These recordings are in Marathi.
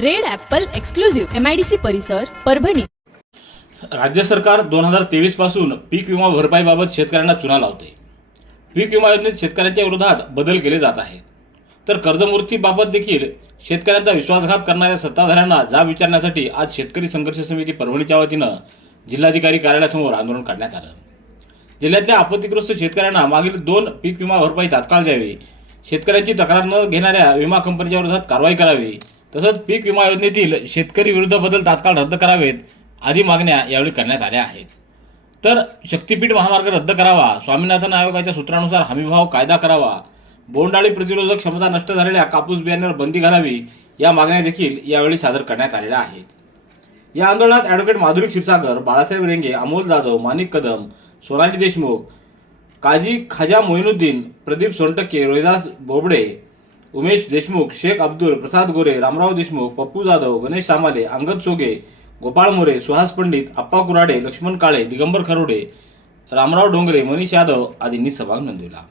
Red apple exclusive MIDC परिसर परभणी. राज्य सरकार दोन हजार तेवीसपासून पीक विमा भरपाईबाबत शेतकऱ्यांना चुना लावते. पीक विमा योजनेत शेतकऱ्यांच्या विरोधात बदल केले जात आहेत. तर कर्जमुक्तीबाबत देखील शेतकऱ्यांचा विश्वासघात करणाऱ्या सत्ताधाऱ्यांना जाब विचारण्यासाठी आज शेतकरी संघर्ष समिती परभणीच्या वतीनं जिल्हाधिकारी कार्यालयासमोर आंदोलन काढण्यात आलं. जिल्ह्यातल्या आपत्तीग्रस्त शेतकऱ्यांना मागील दोन पीक विमा भरपाई तात्काळ द्यावी. शेतकऱ्यांची तक्रार न घेणाऱ्या विमा कंपनीच्या विरोधात कारवाई करावी. तसंच पीक विमा योजनेतील शेतकरी विरुद्ध बदल तात्काळ रद्द करावेत आदी मागण्या यावेळी करण्यात आल्या आहेत. तर शक्तीपीठ महामार्ग रद्द करावा स्वामीनाथन आयोगाच्या सूत्रानुसार हमीभाव कायदा करावा बोंडाळी प्रतिरोधक क्षमता नष्ट झालेल्या कापूस बियाण्यावर बंदी घालावी या मागण्या देखील यावेळी सादर करण्यात आलेल्या आहेत. या आंदोलनात ॲडव्होकेट माधुरी क्षीरसागर बाळासाहेब रेंगे अमोल जाधव माणिक कदम सोनाली देशमुख काजी खाजा मोइनुद्दीन प्रदीप सोनटक्के रोहिदास बोबडे उमेश देशमुख शेख अब्दुल प्रसाद गोरे रामराव देशमुख पप्पू जाधव गणेश सामाले अंगद सोगे गोपाळ मोरे सुहास पंडित अप्पा कुराडे लक्ष्मण काळे दिगंबर खरोडे रामराव डोंगरे मनीष यादव आदींनी सहभाग नोंदविला.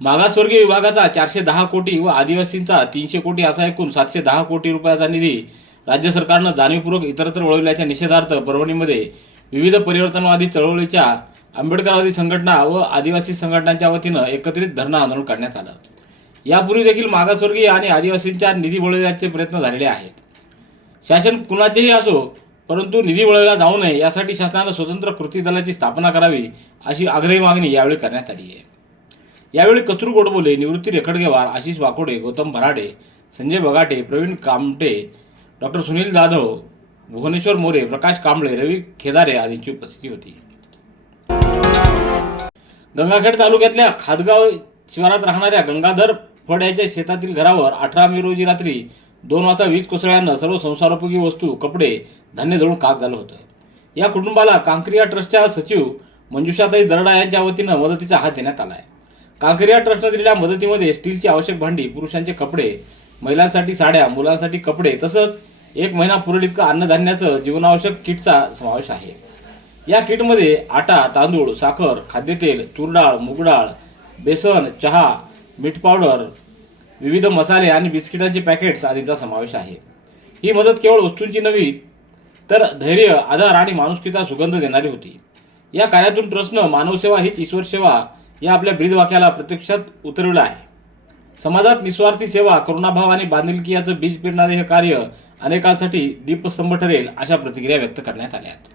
मागासवर्गीय विभागाचा चारशे दहा कोटी व आदिवासींचा तीनशे कोटी असा एकूण सातशे दहा कोटी रुपयाचा निधी राज्य सरकारनं जाणीवपूर्वक इतरत्र वळवल्याच्या निषेधार्थ परभणीमध्ये विविध परिवर्तनवादी चळवळीच्या आंबेडकरवादी संघटना व आदिवासी संघटनांच्या वतीनं एकत्रित धरणं आंदोलन करण्यात आलं. यापूर्वी देखील मागासवर्गीय आणि आदिवासींच्या निधी वळवण्याचे प्रयत्न झालेले आहेत. शासन कुणाचेही असो परंतु निधी वळवला जाऊ नये यासाठी शासनानं स्वतंत्र कृती दलाची स्थापना करावी अशी आग्रही मागणी यावेळी करण्यात आली आहे. यावेळी कचरू गोडबोले निवृत्ती रेखडगेवार आशिष वाकोडे गौतम भराडे संजय बगाटे प्रवीण कामटे डॉक्टर सुनील जाधव भुवनेश्वर मोरे प्रकाश कांबळे रवी खेदारे आदींची उपस्थिती होती. गंगाखेड तालुक्यातल्या खादगाव शिवारात राहणाऱ्या गंगाधर फड याच्या शेतातील घरावर अठरा मे रोजी रात्री दोन वाजता वीज कोसळल्यानं सर्व संसारोपयोगी वस्तू कपडे धान्य जळून काक झालं होतं. या कुटुंबाला कांक्रिया ट्रस्टच्या सचिव मंजुषाताई दरडा यांच्या वतीनं मदतीचा हात देण्यात आला आहे कांक्रिया ट्रस्टनं दिलेल्या मदतीमध्ये स्टीलची आवश्यक भांडी पुरुषांचे कपडे महिलांसाठी साड्या मुलांसाठी कपडे तसंच एक महिना पुरेल इतकं अन्नधान्याचं जीवनावश्यक किटचा समावेश आहे. या किटमध्ये आटा तांदूळ साखर खाद्यतेल तूरडाळ मूगडाळ बेसन चहा मीठ पावडर विविध मसाले आणि बिस्किटांचे पॅकेट्स आदींचा समावेश आहे. ही मदत केवळ वस्तूंची नव्हे तर धैर्य आधार आणि माणुसकीचा सुगंध देणारी होती. या कार्यातून ट्रस्टनं मानवसेवा हीच ईश्वर सेवा या आपल्या ब्रीदवाक्याला प्रत्यक्षात उतरविलं आहे. समाजात निस्वार्थी सेवा करुणाभाव आणि बांधिलकी याचं बीज पेरणारे हे कार्य अनेकांसाठी दीपस्तंभ ठरेल अशा प्रतिक्रिया व्यक्त करण्यात आल्या आहेत.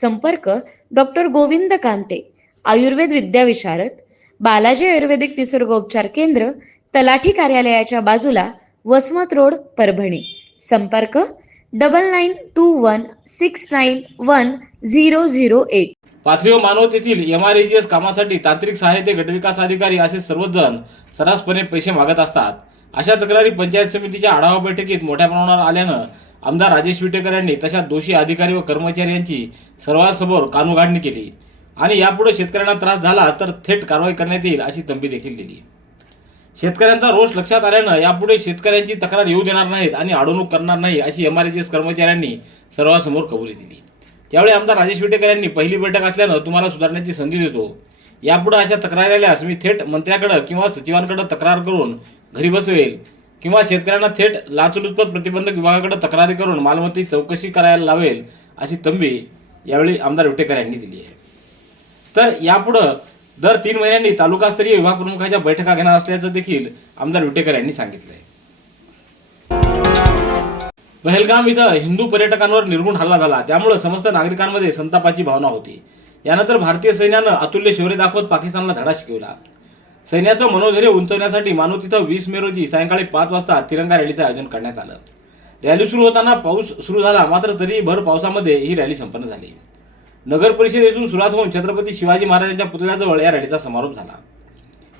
संपर्क डॉक्टर गोविंद कांते आयुर्वेद विद्याविशारद बालाजी आयुर्वेदिक निसर्गोपचार केंद्र तलाठी कार्यालयाच्या बाजूला वसमत रोड परभणी. संपर्क double nine two one six nine one zero zero eight Pathri व मानवत येथील एम आर एस कामासाठी तांत्रिक सहाय्य गटविकास अधिकारी असे सर्वजण सर्रासपणे पैसे मागत असतात. अशा तक्रारी पंचायत समितीच्या आढावा बैठकीत मोठ्या प्रमाणावर आल्यानं आमदार राजेश विटेकर यांनी तशा दोषी अधिकारी व कर्मचारी यांची सर्वांसमोर कानउघाडणी केली. आणि यापुढे शेतकऱ्यांना त्रास झाला तर थेट कारवाई करण्यात येईल अशी तंबी देखील दिली. शेतकऱ्यांचा रोष लक्षात आल्यानं यापुढे शेतकऱ्यांची तक्रार येऊ देणार नाहीत आणि अडवणूक करणार नाही अशी एम आर एस कर्मचाऱ्यांनी सर्वांसमोर कबुली दिली. त्यावेळी आमदार राजेश विटेकर यांनी पहिली बैठक असल्यानं तुम्हाला सुधारण्याची संधी देतो. यापुढे अशा तक्रारी आल्यास मी थेट मंत्र्याकडे किंवा सचिवांकडे तक्रार करून घरी बसवेल. किंवा शेतकऱ्यांना थेट लाचलुचपत प्रतिबंधक विभागाकडे तक्रारी करून मालमत्ती चौकशी करायला लावेल अशी तंबी यावेळी आमदार विटेकर यांनी दिली आहे. तर यापुढं दर तीन महिन्यांनी तालुकास्तरीय विभाग प्रमुखाच्या बैठका घेणार असल्याचं देखील आमदार विटेकर यांनी सांगितलंय पहलगाम इथं हिंदू पर्यटकांवर निर्गुण हल्ला झाला. त्यामुळे समस्त नागरिकांमध्ये संतापाची भावना होती. यानंतर भारतीय सैन्यानं अतुल्य शौर्य दाखवत पाकिस्तानला धडा शिकवला. सैन्याचं मनोधैर्य उंचवण्यासाठी मानव तिथं वीस मे रोजी सायंकाळी पाच वाजता तिरंगा रॅलीचं आयोजन करण्यात आलं. रॅली सुरू होताना पाऊस सुरू झाला मात्र तरी भर पावसामध्ये ही रॅली संपन्न झाली. नगर परिषदेतून सुरुवात होऊन छत्रपती शिवाजी महाराजांच्या पुतळ्याजवळ या रॅलीचा समारोप झाला.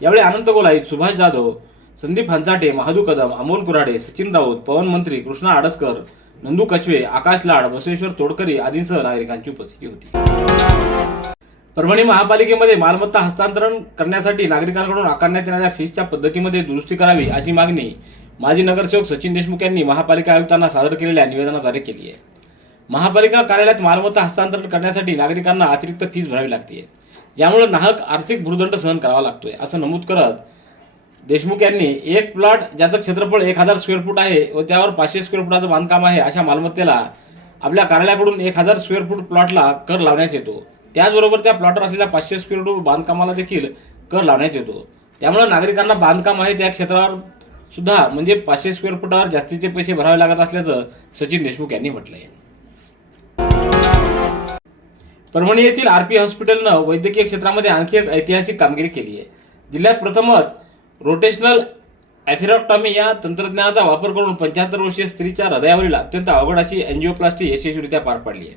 यावेळी अनंत गोलाईत सुभाष जाधव संदीप हंचाटे महादू कदम अमोल कुराडे सचिन राऊत पवन मंत्री कृष्णा आडसकर नंदू कछवे आकाश लाड बसवेश्वर तोडकरी आदींसह नागरिकांची उपस्थिती होती. परभणी महापालिकेमध्ये मालमत्ता हस्तांतरण करण्यासाठी नागरिकांकडून आकारण्यात येणाऱ्या फीसच्या पद्धतीमध्ये दुरुस्ती करावी अशी मागणी माजी नगरसेवक सचिन देशमुख यांनी महापालिका आयुक्तांना सादर केलेल्या निवेदनाद्वारे केली आहे. महापालिका कार्यालयात मालमत्ता हस्तांतरण करण्यासाठी नागरिकांना अतिरिक्त फीस भरावी लागते ज्यामुळे नाहक आर्थिक भूर्दंड सहन करावा लागतोय असं नमूद करत देशमुख यांनी एक प्लॉट ज्याचं क्षेत्रफळ एक हजार स्क्वेअर फूट आहे व त्यावर पाचशे स्क्वेअर फुटाचं बांधकाम आहे अशा मालमत्तेला आपल्या कार्यालयाकडून एक हजार स्क्वेअर फूट प्लॉटला कर लावण्यात येतो. त्याचबरोबर त्या प्लॉटवर असलेल्या पाचशे स्क्वेअर फूट बांधकामाला देखील कर लावण्यात येतो. त्यामुळे नागरिकांना बांधकाम आहे त्या क्षेत्रावर सुद्धा म्हणजे पाचशे स्क्वेअर फुटावर जास्तीचे पैसे भरावे लागत असल्याचं सचिन देशमुख यांनी म्हटलं आहे परभणी येथील आर पी हॉस्पिटलनं वैद्यकीय क्षेत्रामध्ये आणखी एक ऐतिहासिक कामगिरी केली आहे. जिल्ह्यात प्रथमच रोटेशनल ॲथेरॉक्टॉमी या तंत्रज्ञानाचा वापर करून पंच्याहत्तर वर्षीय स्त्रीच्या हृदयावरील अत्यंत अवघड अशी अँजिओप्लास्टी यशस्वीरित्या पार पाडली आहे.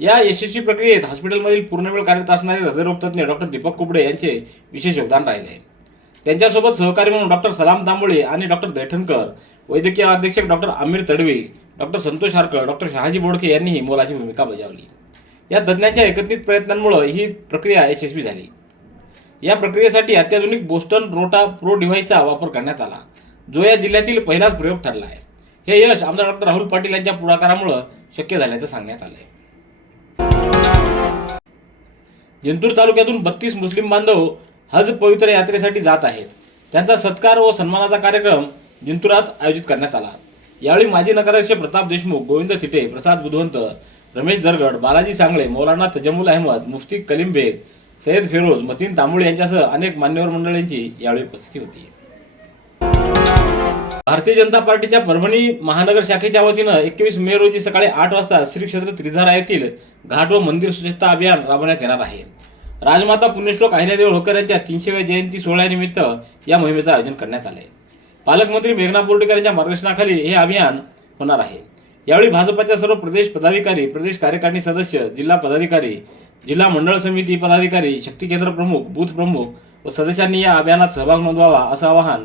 या यशस्वी प्रक्रियेत हॉस्पिटलमधील पूर्णवेळ कार्यरत असणारे हृदयरोग तज्ज्ञ डॉक्टर दीपक कुबडे यांचे विशेष योगदान राहिले. आहे त्यांच्यासोबत सहकारी म्हणून डॉक्टर सलाम तांबोळे आणि डॉक्टर दैठणकर वैद्यकीय अधीक्षक doctor Amir Tadve doctor Santosh Harkar doctor Shahaji बोडके यांनीही मोलाची भूमिका बजावली. या तज्ज्ञांच्या एकत्रित प्रयत्नांमुळे ही प्रक्रिया यशस्वी झाली. या प्रक्रियेसाठी अत्याधुनिक बोस्टन रोटा प्रो डिव्हाइसचा वापर करण्यात आला जो या जिल्ह्यातील पहिलाच प्रयोग ठरला आहे. हे यश आमदार डॉक्टर राहुल पाटील यांच्या पुढाकारामुळे शक्य झाल्याचं सांगण्यात आलं आहे जिंतूर तालुक्यातून बत्तीस मुस्लिम बांधव हज पवित्र यात्रेसाठी जात आहेत. त्यांचा सत्कार व सन्मानाचा कार्यक्रम जिंतुरात आयोजित करण्यात आला. यावेळी माजी नगराध्यक्ष प्रताप देशमुख गोविंद थिटे प्रसाद बुधवंत रमेश दरगड बालाजी सांगळे मौलाना तजमुल अहमद मुफ्ती कलीम बेग सय्यद फिरोज मतीन तांबुळे यांच्यासह अनेक मान्यवर मंडळींची यावेळी उपस्थिती होती. भारतीय जनता पार्टीच्या परभणी महानगर शाखेच्या वतीनं एकवीस मे रोजी सकाळी आठ वाजता श्री क्षेत्र त्रिधारा येथील घाट व मंदिर स्वच्छता अभियान राबवण्यात येणार आहे. राजमाता पुण्यश्लोक अहिल्यादेवी होळकर यांच्या तीनशेव्या जयंती सोहळ्यानिमित्त या मोहिमेचं आयोजन करण्यात आलं आहे पालकमंत्री मेघना बोर्डेकर यांच्या मार्गदर्शनाखाली हे अभियान होणार आहे. यावेळी भाजपच्या सर्व प्रदेश पदाधिकारी प्रदेश कार्यकारिणी सदस्य जिल्हा पदाधिकारी जिल्हा मंडळ समिती पदाधिकारी शक्ती केंद्र प्रमुख बूथ प्रमुख व सदस्यांनी या अभियानात सहभाग नोंदवावा असं आवाहन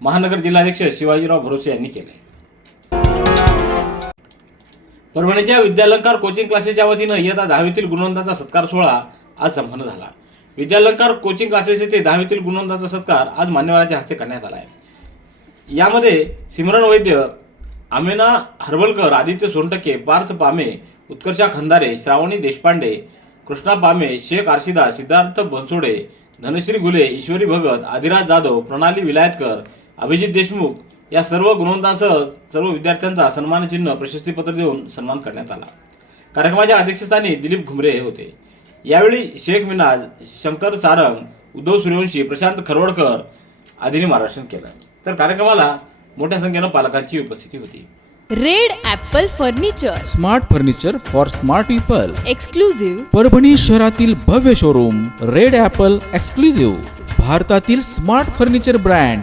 महानगर जिल्हाध्यक्ष शिवाजीराव भरोसे यांनी केले. परभणीच्या विद्यालंकार कोचिंग क्लासेसच्या वतीनं इयत्ता दहावीतील गुणवंताचा सत्कार सोहळा आज संपन्न झाला. विद्यालंकार कोचिंग क्लासेस येथे दहावीतील गुणवंताचा सत्कार आज मान्यवरांच्या हस्ते करण्यात आला आहे यामध्ये सिमरन वैद्य आमेना हर्बलकर आदित्य सोनटके पार्थ पामे उत्कर्षा खंदारे श्रावणी देशपांडे कृष्णा पामे शेख आरशिदा सिद्धार्थ बनसोडे धनश्री गुले ईश्वरी भगत आदिराज जाधव प्रणाली विलायतकर अभिजित देशमुख या सर्व गुणवंतांसह सर्व विद्यार्थ्यांचा सन्मानचिन्ह प्रशस्तीपत्र देऊन सन्मान करण्यात आला. कार्यक्रमाच्या अध्यक्षस्थानी दिलीप घुमरे हे होते. यावेळी शेख मिनाज शंकर सारंग उद्धव सूर्यवंशी प्रशांत खरवडकर आदींनी मार्गदर्शन केलं. तर कार्यक्रमाला मोठ्या संख्येनं पालकांची उपस्थिती होती. Red Apple furniture smart furniture for smart people exclusive Parbhani शहरातील भव्य शोरूम रेड ॲपल एक्सक्लुझिव्ह भारतातील smart furniture brand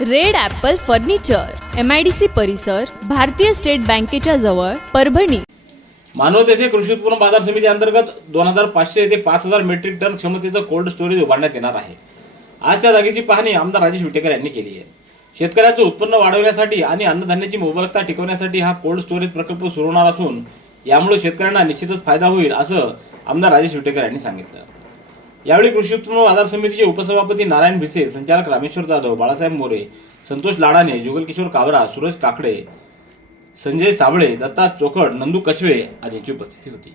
Red apple furniture M I D C परिसर भारतीय स्टेट बँकेच्या जवळ परभणी. मानवत येथे कृषी उत्पन्न बाजार समिती अंतर्गत दोन हजार पाचशे ते पाच हजार मेट्रिक टन क्षमतेचं कोल्ड स्टोरेज उभारण्यात येणार आहे. आज त्या जागेची पाहणी आमदार राजेश विटेकर यांनी केली आहे. शेतकऱ्याचं उत्पन्न वाढवण्यासाठी आणि अन्नधान्याची मुबलकता टिकवण्यासाठी हा कोल्ड स्टोरेज प्रकल्प सुरू होणार असून यामुळे शेतकऱ्यांना निश्चितच फायदा होईल असं आमदार राजेश विटेकर यांनी सांगितलं. यावेळी कृषी उत्पन्न बाजार समितीचे उपसभापती नारायण भिसे संचालक रामेश्वर जाधव बाळासाहेब मोरे संतोष लाडाने जुगलकिशोर कावरा सूरज काकडे संजय साबळे दत्ता चोखड नंदू कछवे आदींची उपस्थिती होती.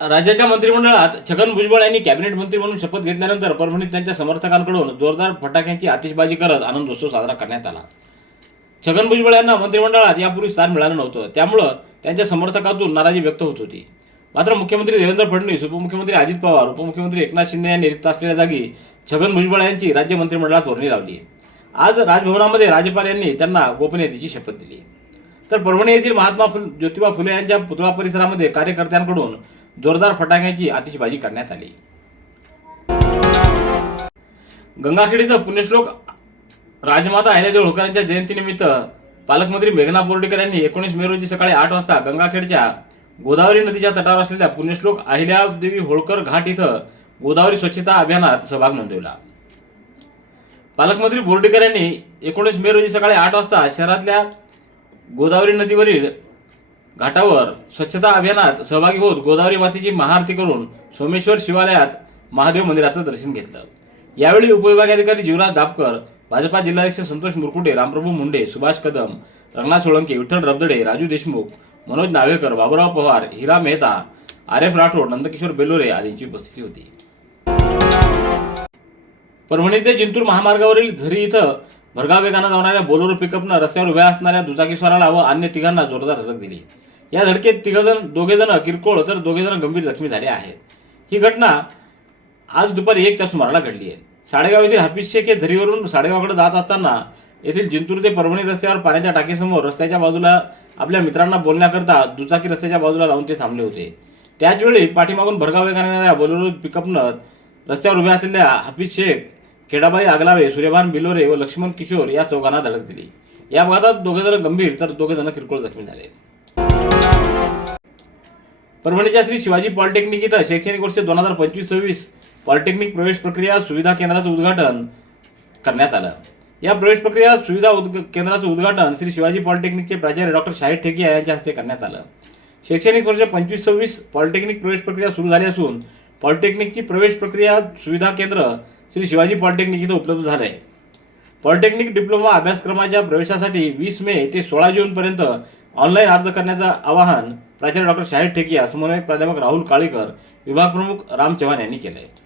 राज्याच्या मंत्रिमंडळात छगन भुजबळ यांनी कॅबिनेट मंत्री म्हणून शपथ घेतल्यानंतर परभणीत त्यांच्या समर्थकांकडून जोरदार फटाक्यांची आतिषबाजी करत आनंदोत्सव साजरा करण्यात आला. छगन भुजबळ यांना मंत्रिमंडळात यापूर्वी स्थान मिळालं नव्हतं. त्यामुळं त्यांच्या समर्थकातून नाराजी व्यक्त होत होती. मात्र मुख्यमंत्री देवेंद्र फडणवीस उपमुख्यमंत्री अजित पवार उपमुख्यमंत्री एकनाथ शिंदे यांनी रिक्त असलेल्या जागी छगन भुजबळ यांची राज्य मंत्रिमंडळात वर्णी लावली आज राजभवनामध्ये राज्यपाल यांनी त्यांना गोपनीयतेची शपथ दिली तर परभणी येथील महात्मा फुल ज्योतिबा फुले यांच्या पुतळा परिसरामध्ये कार्यकर्त्यांकडून जोरदार फटाक्यांची आतिषबाजी करण्यात आली. गंगाखेडीचं पुण्यश्लोक राजमाता अहिल्यादेवी होळकरांच्या जयंतीनिमित्त पालकमंत्री मेघना बोर्डीकर यांनी एकोणीस मे रोजी सकाळी आठ वाजता गंगाखेडच्या गोदावरी नदीच्या तटावर असलेल्या पुण्यश्लोक अहिल्यादेवी होळकर घाट इथं गोदावरी स्वच्छता अभियानात सहभाग नोंदवला. पालकमंत्री बोर्डीकर यांनी एकोणीस मे रोजी सकाळी आठ वाजता शहरातल्या गोदावरी नदीवरील घाटावर स्वच्छता अभियानात सहभागी होत गोदावरी मातेची महाआरती करून सोमेश्वर शिवालयात महादेव मंदिराचं दर्शन घेतलं. यावेळी उपविभागाधिकारी जीवराज दापकर भाजपा जिल्हाध्यक्ष संतोष मुरकुटे रामप्रभू मुंडे सुभाष कदम रंगनाथ सोळंके विठ्ठल रबदडे राजू देशमुख मनोज नावेकर बाबुराव पवार हिरा मेहता आर एफ राठोड नंदकिशोर बेलोरे आदींची उपस्थिती होती. परभणी ते जिंतूर महामार्गावरील झरी इथं भरगाव वेगानं जाणाऱ्या बोलोरो पिकअपनं रस्त्यावर उभ्या असणाऱ्या दुचाकीस्वाराला व अन्य तिघांना जोरदार धडक दिली. या धडकेत तिघजण दोघेजण किरकोळ तर दोघेजण गंभीर जखमी झाले आहेत. ही घटना आज दुपारी एकच्या सुमाराला घडली आहे. साडेगाव येथील हाफिज शेख हे झरीवरून साडेगावकडे जात असताना येथील जिंतूर ते परभणी रस्त्यावर पाण्याच्या टाकीसमोर रस्त्याच्या बाजूला आपल्या मित्रांना बोलण्याकरता दुचाकी रस्त्याच्या बाजूला लावून ते थांबले होते. त्याचवेळी पाठीमागून भरगाव करणाऱ्या येणाऱ्या बोलेरो पिकअपनं रस्त्यावर उभ्या असलेल्या हाफिज शेख खेडाबाई आगलावे सूर्यभान बिलोरे व लक्ष्मण किशोर या चौघांना धडक दिली. या अपघातात दोघे जण गंभीर तर दोघे जण किरकोळ जखमी झाले. परभणीच्या श्री शिवाजी पॉलिटेक्निक इथं शैक्षणिक वर्ष दोन हजार पंचवीस सव्वीस पॉलिटेक्निक प्रवेश प्रक्रिया सुविधा केंद्राचं उद्घाटन करण्यात आलं. या प्रवेश प्रक्रिया सुविधा उद्ग केंद्राचं उद्घाटन श्री शिवाजी पॉलिटेक्निकचे प्राचार्य डॉक्टर शाहिद ठेकिया यांच्या हस्ते करण्यात आलं. शैक्षणिक वर्ष पंचवीस सव्वीस पॉलिटेक्निक प्रवेश प्रक्रिया सुरू झाली असून पॉलिटेक्निकची प्रवेश प्रक्रिया सुविधा केंद्र श्री शिवाजी पॉलिटेक्निक इथं उपलब्ध झालं आहे पॉलिटेक्निक डिप्लोमा अभ्यासक्रमाच्या प्रवेशासाठी वीस मे ते सोळा जूनपर्यंत ऑनलाईन अर्ज करण्याचं आवाहन प्राचार्य डॉक्टर शाहिद ठेकिया समन्वयक प्राध्यापक राहुल काळेकर विभागप्रमुख राम चव्हाण यांनी केलं आहे